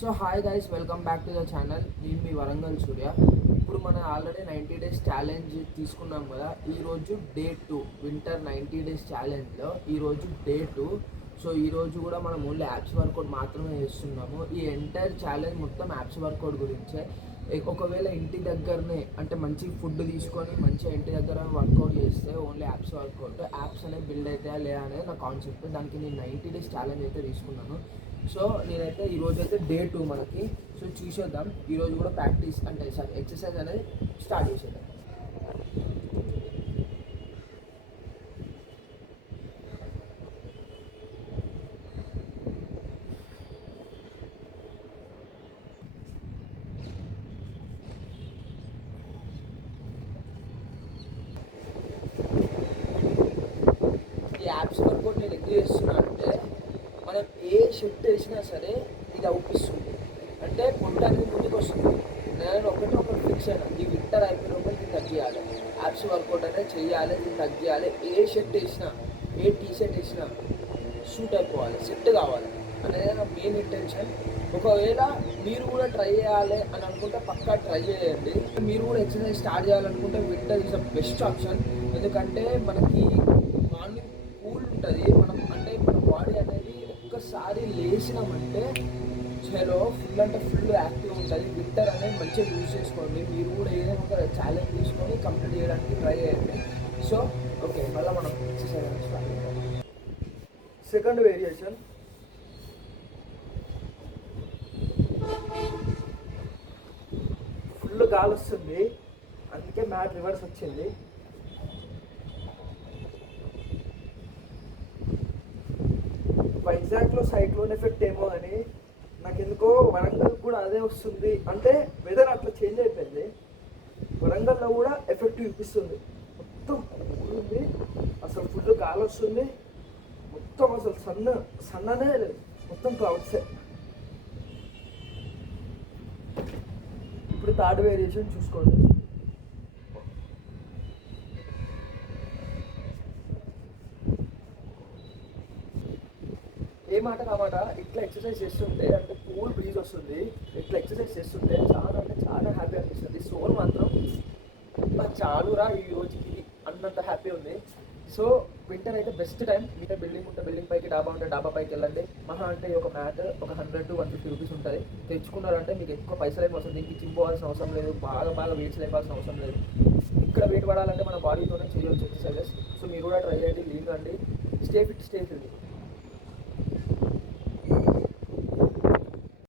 So hi guys, welcome back to the channel. నేను మీ వరంగల్ సూర్య. ఇప్పుడు మనం ఆల్రెడీ 90 డేస్ ఛాలెంజ్ తీసుకున్నాం కదా. ఈరోజు డే 2 వింటర్ 90 డేస్ ఛాలెంజ్లో ఈరోజు డే 2. సో ఈరోజు కూడా మనం ఓన్లీ యాప్స్ వర్కౌట్ మాత్రమే చేస్తున్నాము. ఈ ఎంటైర్ ఛాలెంజ్ మొత్తం యాప్స్ వర్కౌట్ గురించే. ఒకవేళ ఇంటి దగ్గరనే అంటే మంచి ఫుడ్ తీసుకొని మంచిగా ఇంటి దగ్గర వర్కౌట్ చేస్తే ఓన్లీ యాప్స్ వర్కౌట్, యాప్స్ అనేవి బిల్డ్ అవుతాయా లేదా అనేది నా కాన్సెప్ట్. దానికి నేను 90 డేస్ ఛాలెంజ్ అయితే తీసుకున్నాను. సో నేనైతే ఈరోజు అయితే డే 2 మనకి. సో చూసేద్దాం. ఈరోజు కూడా ప్రాక్టీస్ అంటే ఎక్సర్సైజ్ అనేది స్టార్ట్ చేసేద్దాం. ఈ యాప్స్ వర్కౌట్ నేను ఎందుకు చేస్తున్నా అంటే, మనం ఏ షిఫ్ట్ వేసినా సరే ఇది అవుపిస్తుంది, అంటే పొందడానికి ముందుకు వస్తుంది. నేను ఒకటి ఫిక్స్ అయినా, ఈ వింటర్ అయిపోయిన ఒకటి దీన్ని తగ్గియాలి, యాప్స్ వర్కౌట్ అనేది చేయాలి, దీన్ని తగ్గియాలి. ఏ షర్ట్ వేసినా ఏ టీ షర్ట్ వేసినా సూట్ అయిపోవాలి, సెట్ కావాలి అనేది నా మెయిన్ ఇంటెన్షన్. ఒకవేళ మీరు కూడా ట్రై చేయాలి అని అనుకుంటే పక్కా ట్రై చేయండి. మీరు కూడా ఎక్సర్సైజ్ స్టార్ట్ చేయాలనుకుంటే winter is the best option. ఎందుకంటే మనకి మార్నింగ్ కూల్ ఉంటుంది, మనం అంటే మన బాడీ అనేది ఒక్కసారి లేచినామంటే చలో ఫుల్ అంటే ఫుల్ యాక్టివ్ ఉంటుంది. వింటర్ అనేది మంచిగా యూజ్ చేసుకోండి. మీరు కూడా ఏదైనా ఒక ఛాలెంజ్ తీసుకొని కంప్లీట్ చేయడానికి ట్రై చేయండి. సో ఓకే, మళ్ళీ మనం ఎక్సర్సైజ్ అనేది స్టార్ట్ చేద్దాం. సెకండ్ వేరియేషన్, ఫుల్ గాలి వస్తుంది, అందుకే మ్యాట్ రివర్స్ వచ్చింది. వైజాగ్లో సైక్లోన్ ఎఫెక్ట్ ఏమో అని నాకు ఎందుకో వరంగల్ కూడా అదే వస్తుంది. అంటే వెదర్ అట్లా చేంజ్ అయిపోయింది. వరంగల్లో కూడా ఎఫెక్ట్ చూపిస్తుంది. మొత్తం ఉంది, అసలు ఫుల్ గాలి వస్తుంది. మొత్తం అసలు సన్ననే లేదు, మొత్తం క్లౌడ్సే. ఇప్పుడు థర్డ్ వేరియేషన్ చూసుకోండి. ఏ మాట కామాట ఇట్లా ఎక్సర్సైజ్ చేస్తుంటే అంటే కూల్ బ్రీజ్ వస్తుంది. ఇట్లా ఎక్సర్సైజ్ చేస్తుంటే చాలా అంటే చాలా హ్యాపీ అనిపిస్తుంది. సోల్ మాత్రం చాలురా ఈ రోజుకి అన్నంత హ్యాపీ ఉంది. సో వింటర్ అయితే బెస్ట్ టైం. మీతో బిల్డింగ్ ఉంటే బిల్డింగ్ పైకి, డాబా ఉంటే డాబా పైకి వెళ్ళండి. మహా అంటే ఒక మ్యాట్ ఒక 100 to 150 రూపీస్ ఉంటుంది. తెచ్చుకున్నారంటే మీకు ఎక్కువ పైసలు ఏమవుతుంది, దీనికి చింపుకోవాల్సిన అవసరం లేదు, బాగా వెయిట్స్ లేపాల్సిన అవసరం లేదు. ఇక్కడ వెయిట్ పడాలంటే మన బాడీతోనే చేయవచ్చు ఎక్సర్సైజెస్. సో మీరు కూడా ట్రై చేయండి, లీన్ రండి, స్టే ఫిట్ స్టే హెల్తీ.